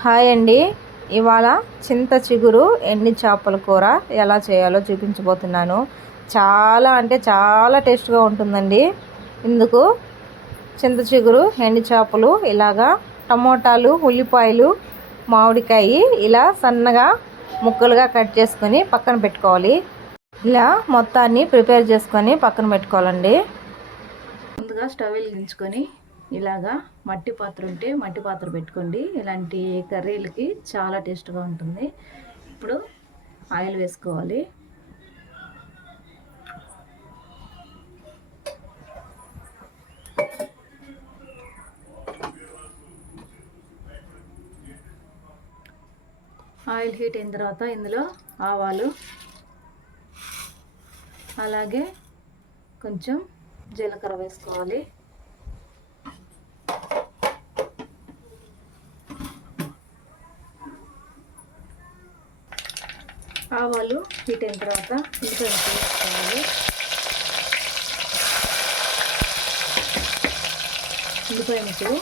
Hi అండి. ఇవాళ చింత చిగురు ఎండి చేపల కూర ఎలా చేయాలో చూపించబోతున్నాను. చాలా అంటే చాలా టేస్ట్గా ఉంటుందండి. ఇందుకు చింత చిగురు ఎండి చేపలు ఇలాగా టమోటాలు ఉల్లిపాయలు మామిడికాయ ఇలా సన్నగా ముక్కలుగా కట్ చేసుకొని పక్కన పెట్టుకోవాలి. ఇలా మొత్తాన్ని ప్రిపేర్ చేసుకొని పక్కన పెట్టుకోవాలండి. ముందుగా స్టవ్ వెలిగించుకొని ఇలాగా మట్టి పాత్ర ఉంటే మట్టి పాత్ర పెట్టుకోండి. ఇలాంటి కర్రీలకి చాలా టేస్ట్గా ఉంటుంది. ఇప్పుడు ఆయిల్ వేసుకోవాలి. ఆయిల్ హీట్ అయిన తర్వాత ఇందులో ఆవాలు అలాగే కొంచెం జీలకర్ర వేసుకోవాలి. ఆవాలు హీట్ అయిన తర్వాత ఉల్లిపాయ వేసుకోవాలి ఉల్లిపాయ ముక్కలు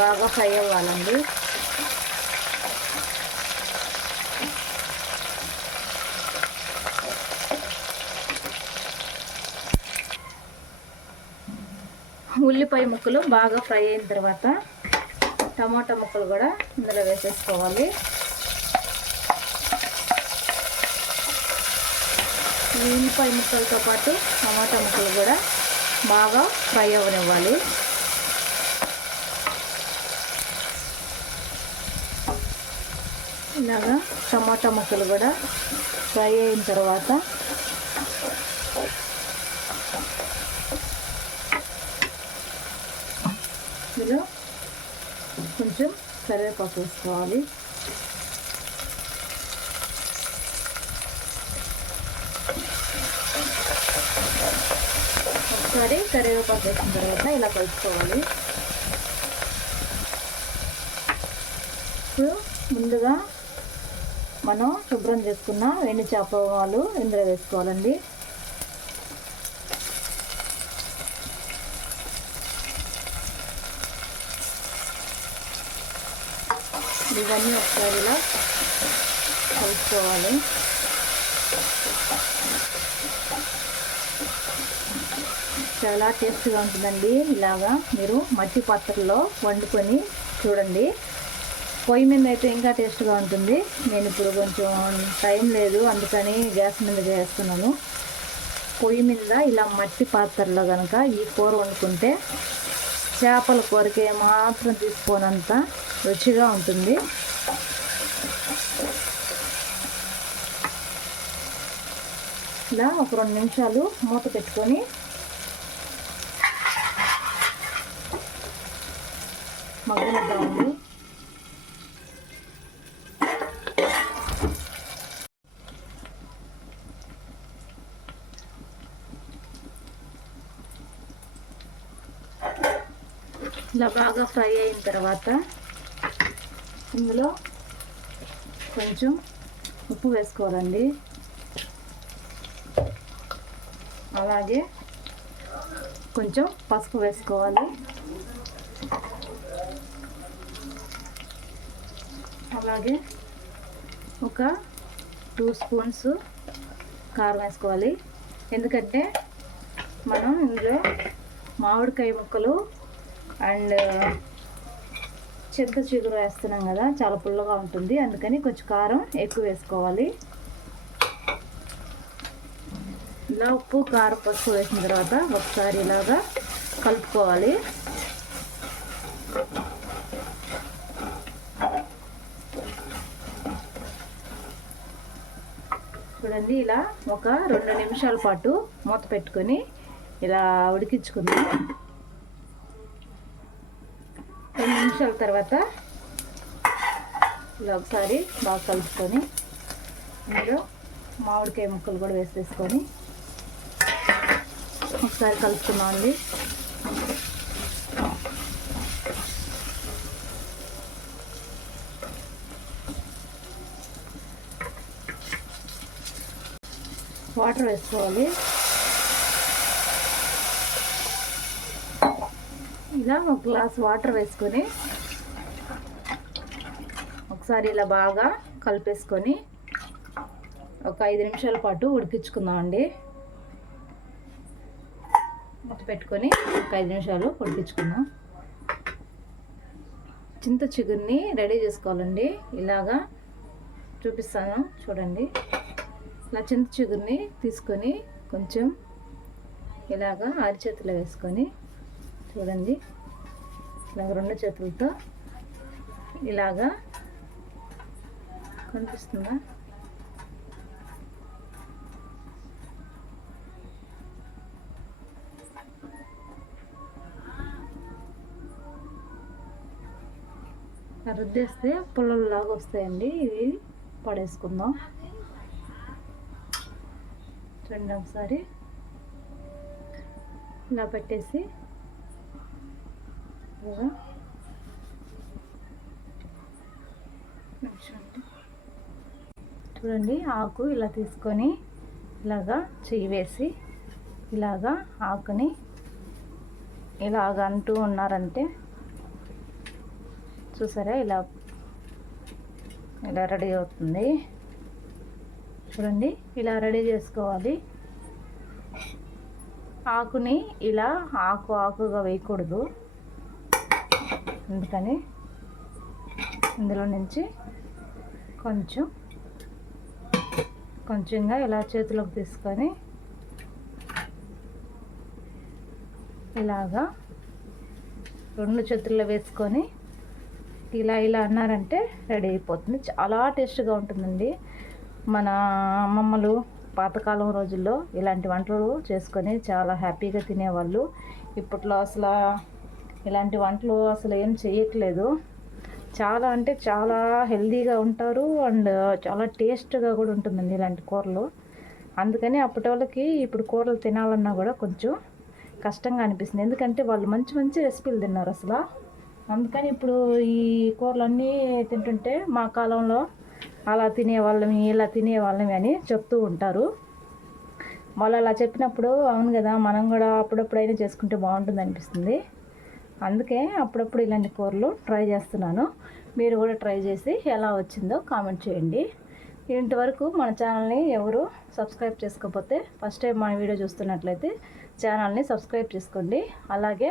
బాగా ఫ్రై అవ్వాలండి. ఉల్లిపాయ ముక్కలు బాగా ఫ్రై అయిన తర్వాత టమాటా ముక్కలు కూడా ఇందులో వేసేసుకోవాలి. ఉల్లిపాయ ముక్కలతో పాటు టమాటా ముక్కలు కూడా బాగా ఫ్రై అవ్వనివ్వాలి ఇలాగా టమాటా ముక్కలు కూడా ఫ్రై అయిన తర్వాత ఇందులో కొంచెం కరివేపాకు వేసుకోవాలి. ఒకసారి కరివేపాకు వేసిన తర్వాత ఇలా కలుపుకోవాలి. ఇప్పుడు ముందుగా మనం శుభ్రం చేసుకున్న ఎండు చేపలు ఇందులో వేసుకోవాలండి. ఇవన్నీ ఒకసారి ఇలా కలుపుకోవాలి. చాలా టేస్ట్గా ఉంటుందండి. ఇలాగా మీరు మట్టి పాత్రలో వండుకొని చూడండి. పొయ్యి మీద అయితే ఇంకా టేస్ట్గా ఉంటుంది. నేను ఇప్పుడు కొంచెం టైం లేదు అందుకని గ్యాస్ మీద చేస్తున్నాను. పొయ్యి మీద ఇలా మట్టి పాత్రలో కనుక ఈ కూర వండుకుంటే చేపల కూరకి మాత్రం తీసుకోనంత రుచిగా ఉంటుంది. ఇలా ఒక రెండు నిమిషాలు మూత పెట్టుకొని మగ్గనిద్దామండి ఇలా బాగా ఫ్రై అయిన తర్వాత ఇందులో కొంచెం ఉప్పు వేసుకోవాలండి. అలాగే కొంచెం పసుపు వేసుకోవాలి. అలాగే ఒక టూ స్పూన్స్ కారం వేసుకోవాలి. ఎందుకంటే మనం ఇందులో మామిడికాయ ముక్కలు అండ్ చింత చిగురు వేస్తున్నాం కదా చాలా పుల్లగా ఉంటుంది. అందుకని కొంచెం కారం ఎక్కువ వేసుకోవాలి. ఇలా ఉప్పు కారం పసుపు వేసిన తర్వాత ఒకసారి ఇలాగా కలుపుకోవాలి. చూడండి ఇలా ఒక రెండు నిమిషాల పాటు మూత పెట్టుకొని ఇలా ఉడికించుకుందాం. రెండు నిమిషాల తర్వాత ఇలా ఒకసారి బాగా కలుపుకొని ఇందులో మామిడికాయ ముక్కలు కూడా వేసేసుకొని ఒకసారి కలుపుకున్నామండి వాటర్ వేసుకోవాలి. ఇలా ఒక గ్లాస్ వాటర్ వేసుకొని ఒకసారి ఇలా బాగా కలిపేసుకొని ఒక ఐదు నిమిషాల పాటు ఉడికించుకుందామండి. మూత పెట్టుకొని ఒక ఐదు నిమిషాలు ఉడికించుకుందాం. చింత చిగురిని రెడీ చేసుకోవాలండి. ఇలాగా చూపిస్తాను. చూడండి. నా చింత చిగురిని తీసుకొని కొంచెం ఇలాగా అరిచేతిలో వేసుకొని చూడండి ఇలాగ రెండు చేతులతో ఇలాగా కనిపిస్తుందా? రుద్దేస్తే పుల్లలాగా వస్తాయండి. ఇవి పడేసుకుందాం. చూడండి ఒకసారి. ఇలా పెట్టేసి. చూడండి ఆకు ఇలా తీసుకొని ఇలాగా చెయ్యి వేసి ఇలాగా ఆకుని ఇలాగ అంటూ ఉన్నారంటే. చూసారా? ఇలా ఇలా రెడీ అవుతుంది. చూడండి ఇలా రెడీ చేసుకోవాలి. ఆకుని ఇలా ఆకు ఆకుగా వేయకూడదు. అందుకని ఇందులో నుంచి కొంచెం కొంచెంగా ఇలా చేతిలోకి తీసుకొని ఇలాగా రెండు చేతుల్లో వేసుకొని ఇలా ఇలా అన్నారంటే రెడీ అయిపోతుంది. చాలా టేస్ట్గా ఉంటుందండి. మన అమ్మమ్మలు పాతకాలం రోజుల్లో ఇలాంటి వంటలు చేసుకొని చాలా హ్యాపీగా తినేవాళ్ళు. ఇప్పట్లో అసలు ఇలాంటి వంటలు అసలు ఏం చేయట్లేదు. చాలా అంటే చాలా హెల్దీగా ఉంటారు అండ్ చాలా టేస్ట్గా కూడా ఉంటుందండి ఇలాంటి కూరలు. అందుకని అప్పటి వాళ్ళకి ఇప్పుడు కూరలు తినాలన్నా కూడా కొంచెం కష్టంగా అనిపిస్తుంది. ఎందుకంటే వాళ్ళు మంచి మంచి రెసిపీలు తిన్నారు అసలు. అందుకని ఇప్పుడు ఈ కూరలన్నీ తింటుంటే మా కాలంలో అలా తినేవాళ్ళమి ఇలా తినేవాళ్ళమి అని చెప్తూ ఉంటారు. వాళ్ళు అలా చెప్పినప్పుడు అవును కదా మనం కూడా అప్పుడప్పుడైనా చేసుకుంటే బాగుంటుంది అనిపిస్తుంది. అందుకే అప్పుడప్పుడు ఇలాంటి కూరలు ట్రై చేస్తున్నాను. మీరు కూడా ట్రై చేసి ఎలా వచ్చిందో కామెంట్ చేయండి. ఇంతవరకు మన ఛానల్ని ఎవరు సబ్స్క్రైబ్ చేసుకోకపోతే ఫస్ట్ టైం మన వీడియో చూస్తున్నట్లయితే ఛానల్ని సబ్స్క్రైబ్ చేసుకోండి. అలాగే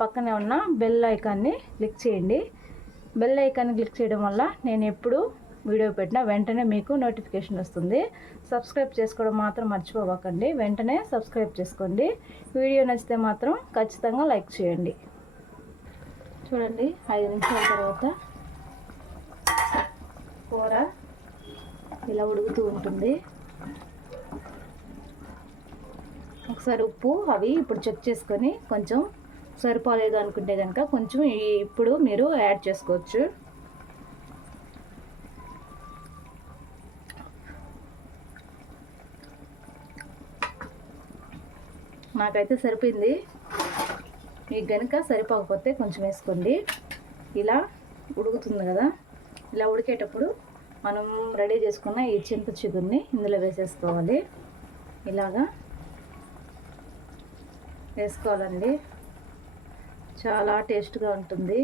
పక్కనే ఉన్న బెల్ ఐకాన్ని క్లిక్ చేయండి. బెల్ ఐకాన్ని క్లిక్ చేయడం వల్ల నేను ఎప్పుడు వీడియో పెట్టినా వెంటనే మీకు నోటిఫికేషన్ వస్తుంది. సబ్స్క్రైబ్ చేసుకోవడం మాత్రం మర్చిపోవకండి. వెంటనే సబ్స్క్రైబ్ చేసుకోండి. వీడియో నచ్చితే మాత్రం ఖచ్చితంగా లైక్ చేయండి. చూడండి ఐదు నిమిషాల తర్వాత కూర ఇలా ఉడుకుతూ ఉంటుంది. ఒకసారి ఉప్పు అవి ఇప్పుడు చెక్ చేసుకొని కొంచెం సరిపోలేదు అనుకుంటే కనుక కొంచెం ఇప్పుడు మీరు యాడ్ చేసుకోవచ్చు. నాకైతే సరిపోయింది. మీకు కనుక సరిపోకపోతే కొంచెం వేసుకోండి. ఇలా ఉడుకుతుంది కదా? ఇలా ఉడికేటప్పుడు మనం రెడీ చేసుకున్న ఈ చింత చిగురిని ఇందులో వేసేసుకోవాలి. ఇలాగా వేసుకోవాలండి. చాలా టేస్ట్గా ఉంటుంది.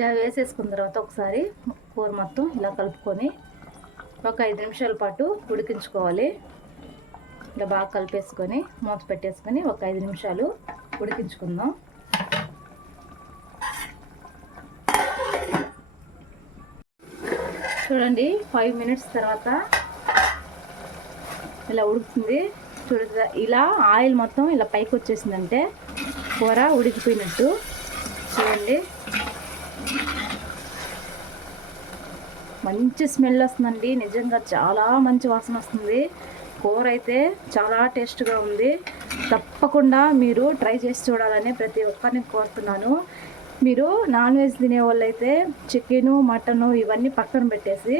ఇలా వేసేసుకున్న తర్వాత ఒకసారి కూర మొత్తం ఇలా కలుపుకొని ఒక ఐదు నిమిషాల పాటు ఉడికించుకోవాలి. ఇలా బాగా కలిపేసుకొని మూత పెట్టేసుకొని ఒక ఐదు నిమిషాలు ఉడికించుకుందాం. చూడండి ఫైవ్ మినిట్స్ తర్వాత ఇలా ఉడుకుతుంది. చూడ ఇలా ఆయిల్ మొత్తం ఇలా పైకి వచ్చేసిందంటే కూర ఉడికిపోయినట్టు చూడండి మంచి స్మెల్ వస్తుందండి. నిజంగా చాలా మంచి వాసన వస్తుంది. కూర అయితే చాలా టేస్ట్గా ఉంది. తప్పకుండా మీరు ట్రై చేసి చూడాలని ప్రతి ఒక్కరిని కోరుతున్నాను. మీరు నాన్ వెజ్ తినే వాళ్ళైతే చికెను మటను ఇవన్నీ పక్కన పెట్టేసి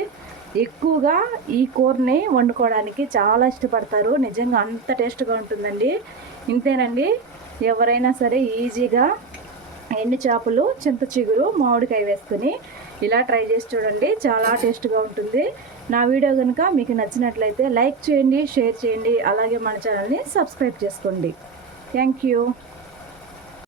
ఎక్కువగా ఈ కూరని వండుకోవడానికి చాలా ఇష్టపడతారు. నిజంగా అంత టేస్ట్గా ఉంటుందండి. ఇంతేనండి. ఎవరైనా సరే ఈజీగా ఎండు చేపలు చింత చిగురు మామిడికాయ వేసుకుని ఇలా ట్రై చేసి చూడండి. చాలా టేస్ట్గా ఉంటుంది. నా వీడియో కనుక మీకు నచ్చినట్లయితే లైక్ చేయండి షేర్ చేయండి. అలాగే మన ఛానల్ని సబ్స్క్రైబ్ చేసుకోండి. Thank you.